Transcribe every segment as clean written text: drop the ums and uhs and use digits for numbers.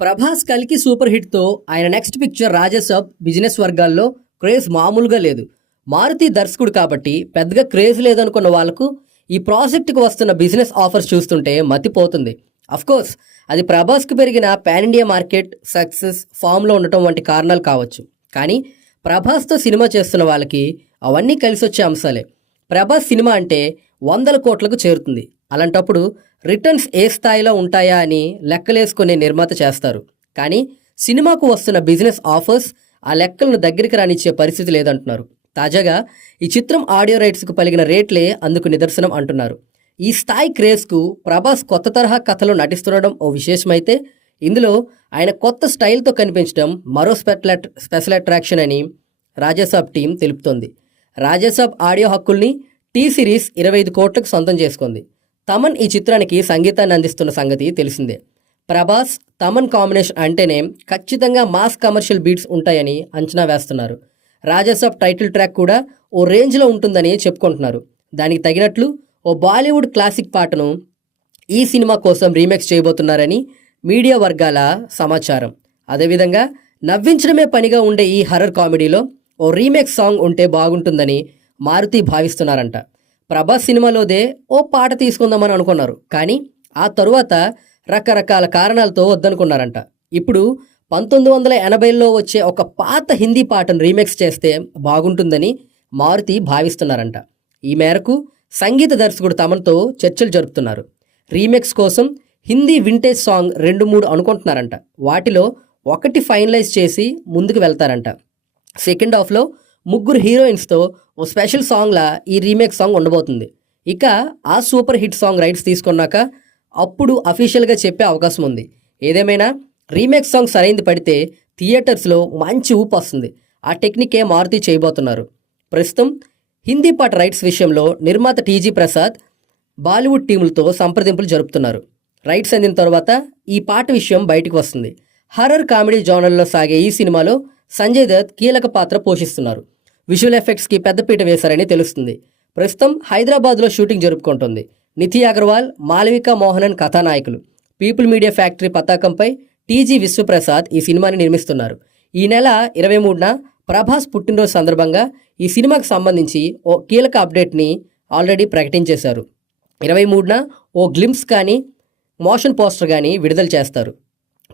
ప్రభాస్ కల్కి సూపర్ హిట్తో ఆయన next picture Raja Saab business వర్గాల్లో క్రేజ్ మామూలుగా లేదు. మారుతి దర్శకుడు కాబట్టి పెద్దగా క్రేజ్ లేదనుకున్న వాళ్లకు ఈ ప్రాజెక్టుకు వస్తున్న బిజినెస్ ఆఫర్స్ చూస్తుంటే మతిపోతుంది. అఫ్కోర్స్ అది ప్రభాస్కి పెరిగిన పాన్ ఇండియా మార్కెట్, సక్సెస్, ఫామ్లో ఉండటం వంటి కారణాలు కావచ్చు. కానీ ప్రభాస్తో సినిమా చేస్తున్న వాళ్ళకి అవన్నీ కలిసి వచ్చే అంశాలే. ప్రభాస్ సినిమా అంటే 100 కోట్లకు చేరుతుంది. అలాంటప్పుడు రిటర్న్స్ ఏ స్థాయిలో ఉంటాయా అని లెక్కలేసుకునే నిర్మాత చేస్తారు. కానీ సినిమాకు వస్తున్న బిజినెస్ ఆఫర్స్ ఆ లెక్కలను దగ్గరికి రానిచ్చే పరిస్థితి లేదంటున్నారు. తాజాగా ఈ చిత్రం ఆడియో రైట్స్కు పలిగిన రేట్లే అందుకు నిదర్శనం అంటున్నారు. ఈ స్థాయి క్రేజ్కు ప్రభాస్ కొత్త తరహా కథలో నటిస్తుండడం ఓ విశేషమైతే, ఇందులో ఆయన కొత్త స్టైల్తో కనిపించడం మరో స్పెషల్ అట్రాక్షన్ అని రాజాసాబ్ టీం తెలుపుతోంది. రాజాసాబ్ ఆడియో హక్కుల్ని టీ సిరీస్ 25 కోట్లకు సొంతం చేసుకుంది. తమన్ ఈ చిత్రానికి సంగీతాన్ని అందిస్తున్న సంగతి తెలిసిందే. ప్రభాస్, తమన్ కాంబినేషన్ అంటేనే ఖచ్చితంగా మాస్ కమర్షియల్ బీట్స్ ఉంటాయని అంచనా వేస్తున్నారు. రాజాసాబ్ టైటిల్ ట్రాక్ కూడా ఓ రేంజ్లో ఉంటుందని చెప్పుకుంటున్నారు. దానికి తగినట్లు ఓ బాలీవుడ్ క్లాసిక్ పాటను ఈ సినిమా కోసం రీమేక్స్ చేయబోతున్నారని మీడియా వర్గాల సమాచారం. అదేవిధంగా నవ్వించడమే పనిగా ఉండే ఈ హర్రర్ కామెడీలో ఓ రీమేక్ సాంగ్ ఉంటే బాగుంటుందని మారుతి భావిస్తున్నారంట. ప్రభాస్ సినిమాలోదే ఓ పాట తీసుకుందామని అనుకున్నారు. కానీ ఆ తరువాత రకరకాల కారణాలతో వద్దనుకున్నారంట. ఇప్పుడు 1980లో వచ్చే ఒక పాత హిందీ పాటను రీమేక్స్ చేస్తే బాగుంటుందని మారుతి భావిస్తున్నారంట. ఈ మేరకు సంగీత దర్శకుడు తమన్తో చర్చలు జరుపుతున్నారు. రీమేక్స్ కోసం హిందీ వింటేజ్ సాంగ్ 2-3 అనుకుంటున్నారంట. వాటిలో ఒకటి ఫైనలైజ్ చేసి ముందుకు వెళ్తారంట. సెకండ్ హాఫ్లో 3 హీరోయిన్స్తో ఓ స్పెషల్ సాంగ్లా ఈ రీమేక్ సాంగ్ ఉండబోతుంది. ఇక ఆ సూపర్ హిట్ సాంగ్ రైట్స్ తీసుకున్నాక అప్పుడు అఫీషియల్గా చెప్పే అవకాశం ఉంది. ఏదేమైనా రీమేక్ సాంగ్ సరైంది పడితే థియేటర్స్లో మంచి ఊపు వస్తుంది. ఆ టెక్నికే మారుతి చేయబోతున్నారు. ప్రస్తుతం హిందీ పాట రైట్స్ విషయంలో నిర్మాత టీజీ ప్రసాద్ బాలీవుడ్ టీములతో సంప్రదింపులు జరుపుతున్నారు. రైట్స్ అందిన తర్వాత ఈ పాట విషయం బయటకు వస్తుంది. హర్రర్ కామెడీ జోనర్లో సాగే ఈ సినిమాలో సంజయ్ దత్ కీలక పాత్ర పోషిస్తున్నారు. విజువల్ ఎఫెక్ట్స్కి పెద్దపీట వేశారని తెలుస్తుంది. ప్రస్తుతం హైదరాబాద్లో షూటింగ్ జరుపుకుంటోంది. నిధి అగర్వాల్, మాలవిక మోహనన్ కథానాయకులు. పీపుల్ మీడియా ఫ్యాక్టరీ పతాకంపై టీజీ విశ్వప్రసాద్ ఈ సినిమాని నిర్మిస్తున్నారు. ఈ నెల 23న ప్రభాస్ పుట్టినరోజు సందర్భంగా ఈ సినిమాకు సంబంధించి ఓ కీలక అప్డేట్ని ఆల్రెడీ ప్రకటించేశారు. 23న ఓ గ్లింప్స్ కానీ మోషన్ పోస్టర్ కానీ విడుదల చేస్తారు.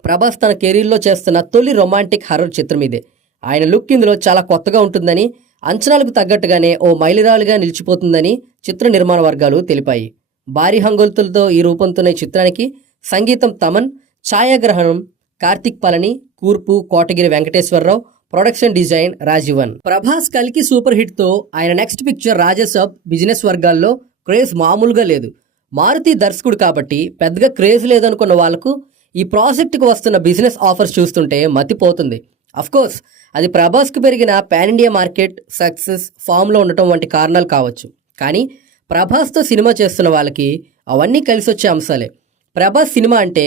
ప్రభాస్ తన కెరీర్లో చేస్తున్న తొలి రొమాంటిక్ హర్రర్ చిత్రం ఇదే. ఆయన లుక్ ఇందులో చాలా కొత్తగా ఉంటుందని, అంచనాలకు తగ్గట్టుగానే ఓ మైలురాలుగా నిలిచిపోతుందని చిత్ర నిర్మాణ వర్గాలు తెలిపాయి. భారీ హంగులతో ఈ రూపొందుతున్న ఈ చిత్రానికి సంగీతం తమన్, ఛాయాగ్రహణం కార్తిక్ పళని, కూర్పు కోటగిరి వెంకటేశ్వరరావు, ప్రొడక్షన్ డిజైన్ రాజీవన్. ప్రభాస్ కల్కి సూపర్ హిట్తో ఆయన నెక్స్ట్ పిక్చర్ రాజసబ్ బిజినెస్ వర్గాల్లో క్రేజ్ మామూలుగా లేదు. మారుతి దర్శకుడు కాబట్టి పెద్దగా క్రేజ్ లేదనుకున్న వాళ్లకు ఈ ప్రాజెక్టుకు వస్తున్న బిజినెస్ ఆఫర్స్ చూస్తుంటే మతిపోతుంది. అఫ్కోర్స్ అది ప్రభాస్కి పెరిగిన పాన్ ఇండియా మార్కెట్, సక్సెస్, ఫామ్లో ఉండటం వంటి కారణాలు కావచ్చు. కానీ ప్రభాస్తో సినిమా చేస్తున్న వాళ్ళకి అవన్నీ కలిసి వచ్చే అంశాలే. ప్రభాస్ సినిమా అంటే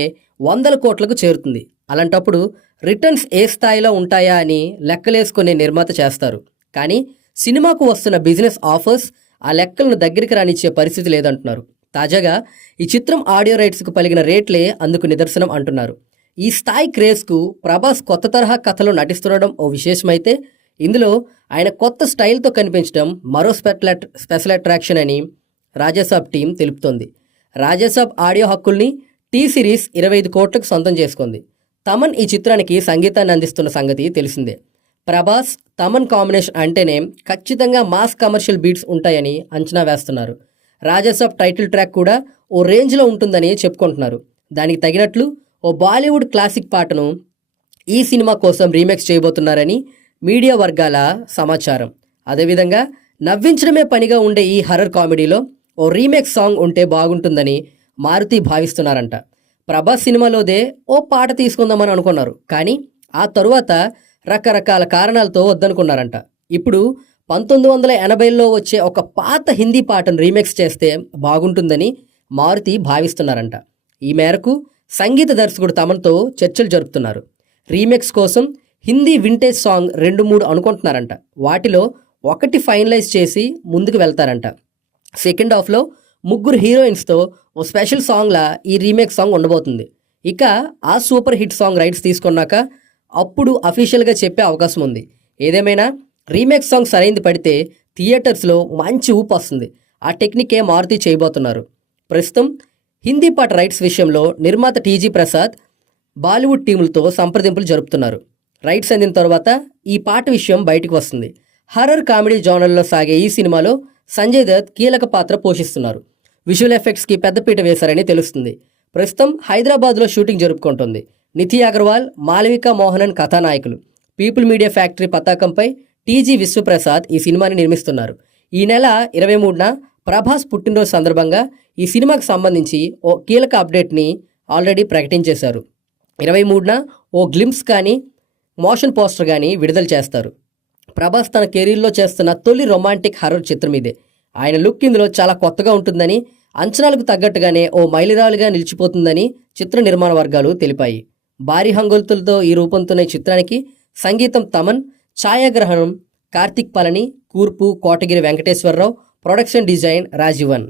100 కోట్లకు చేరుతుంది. అలాంటప్పుడు రిటర్న్స్ ఏ స్థాయిలో ఉంటాయా అని లెక్కలేసుకునే నిర్మాత చేస్తారు. కానీ సినిమాకు వస్తున్న బిజినెస్ ఆఫర్స్ ఆ లెక్కలను దగ్గరికి రానిచ్చే పరిస్థితి లేదంటున్నారు. తాజాగా ఈ చిత్రం ఆడియో రైట్స్కు పలిగిన రేట్లే అందుకు నిదర్శనం అంటున్నారు. ఈ స్థాయి క్రేజ్కు ప్రభాస్ కొత్త తరహా కథలో నటిస్తుండడం ఓ విశేషమైతే, ఇందులో ఆయన కొత్త స్టైల్తో కనిపించడం మరో స్పెషల్ అట్రాక్షన్ అని రాజాసాబ్ టీం తెలుపుతోంది. రాజాసాబ్ ఆడియో హక్కుల్ని టీ సిరీస్ 25 కోట్లకు సొంతం చేసుకుంది. తమన్ ఈ చిత్రానికి సంగీతాన్ని అందిస్తున్న సంగతి తెలిసిందే. ప్రభాస్, తమన్ కాంబినేషన్ అంటేనే ఖచ్చితంగా మాస్ కమర్షియల్ బీట్స్ ఉంటాయని అంచనా వేస్తున్నారు. రాజాసాబ్ టైటిల్ ట్రాక్ కూడా ఓ రేంజ్లో ఉంటుందని చెప్పుకుంటున్నారు. దానికి తగినట్లు ఓ బాలీవుడ్ క్లాసిక్ పాటను ఈ సినిమా కోసం రీమేక్స్ చేయబోతున్నారని మీడియా వర్గాల సమాచారం. అదేవిధంగా నవ్వించడమే పనిగా ఉండే ఈ హర్రర్ కామెడీలో ఓ రీమేక్ సాంగ్ ఉంటే బాగుంటుందని మారుతి భావిస్తున్నారంట. ప్రభాస్ సినిమాలోదే ఓ పాట తీసుకుందామని అనుకున్నారు. కానీ ఆ తరువాత రకరకాల కారణాలతో వద్దనుకున్నారంట. ఇప్పుడు 1980లో వచ్చే ఒక పాత హిందీ పాటను రీమేక్స్ చేస్తే బాగుంటుందని మారుతి భావిస్తున్నారంట. ఈ మేరకు సంగీత దర్శకుడు తమన్తో చర్చలు జరుపుతున్నారు. రీమేక్స్ కోసం హిందీ వింటేజ్ సాంగ్ 2-3 అనుకుంటున్నారంట. వాటిలో ఒకటి ఫైనలైజ్ చేసి ముందుకు వెళ్తారంట. సెకండ్ హాఫ్లో 3 హీరోయిన్స్తో ఓ స్పెషల్ సాంగ్లా ఈ రీమేక్ సాంగ్ ఉండబోతుంది. ఇక ఆ సూపర్ హిట్ సాంగ్ రైట్స్ తీసుకున్నాక అప్పుడు అఫీషియల్గా చెప్పే అవకాశం ఉంది. ఏదేమైనా రీమేక్ సాంగ్ సరైంది పడితే థియేటర్స్లో మంచి ఊపు వస్తుంది. ఆ టెక్నికే మారుతి చేయబోతున్నారు. ప్రస్తుతం హిందీ పాట రైట్స్ విషయంలో నిర్మాత టీజీ ప్రసాద్ బాలీవుడ్ టీములతో సంప్రదింపులు జరుపుతున్నారు. రైట్స్ అందిన తర్వాత ఈ పాట విషయం బయటకు వస్తుంది. హర్రర్ కామెడీ జోనర్లో సాగే ఈ సినిమాలో సంజయ్ దత్ కీలక పాత్ర పోషిస్తున్నారు. విజువల్ ఎఫెక్ట్స్కి పెద్దపీట వేశారని తెలుస్తుంది. ప్రస్తుతం హైదరాబాద్లో షూటింగ్ జరుపుకుంటోంది. నిధి అగర్వాల్, మాలవిక మోహనన్ కథానాయకులు. పీపుల్ మీడియా ఫ్యాక్టరీ పతాకంపై టీజీ విశ్వప్రసాద్ ఈ సినిమాని నిర్మిస్తున్నారు. ఈ నెల 23న ప్రభాస్ పుట్టినరోజు సందర్భంగా ఈ సినిమాకు సంబంధించి ఓ కీలక అప్డేట్ని ఆల్రెడీ ప్రకటించేశారు. 23న ఓ గ్లింప్స్ కానీ మోషన్ పోస్టర్ కానీ విడుదల చేస్తారు. ప్రభాస్ తన కెరీర్లో చేస్తున్న తొలి రొమాంటిక్ హర్రర్ చిత్రం ఇదే. ఆయన లుక్ ఇందులో చాలా కొత్తగా ఉంటుందని, అంచనాలకు తగ్గట్టుగానే ఓ మైలురాలుగా నిలిచిపోతుందని చిత్ర నిర్మాణ వర్గాలు తెలిపాయి. భారీ హంగులతో ఈ రూపొందుతున్న ఈ చిత్రానికి సంగీతం తమన్, ఛాయాగ్రహణం కార్తిక్ పళని, కూర్పు కోటగిరి వెంకటేశ్వరరావు, ప్రొడక్షన్ డిజైన్ రాజీవన్.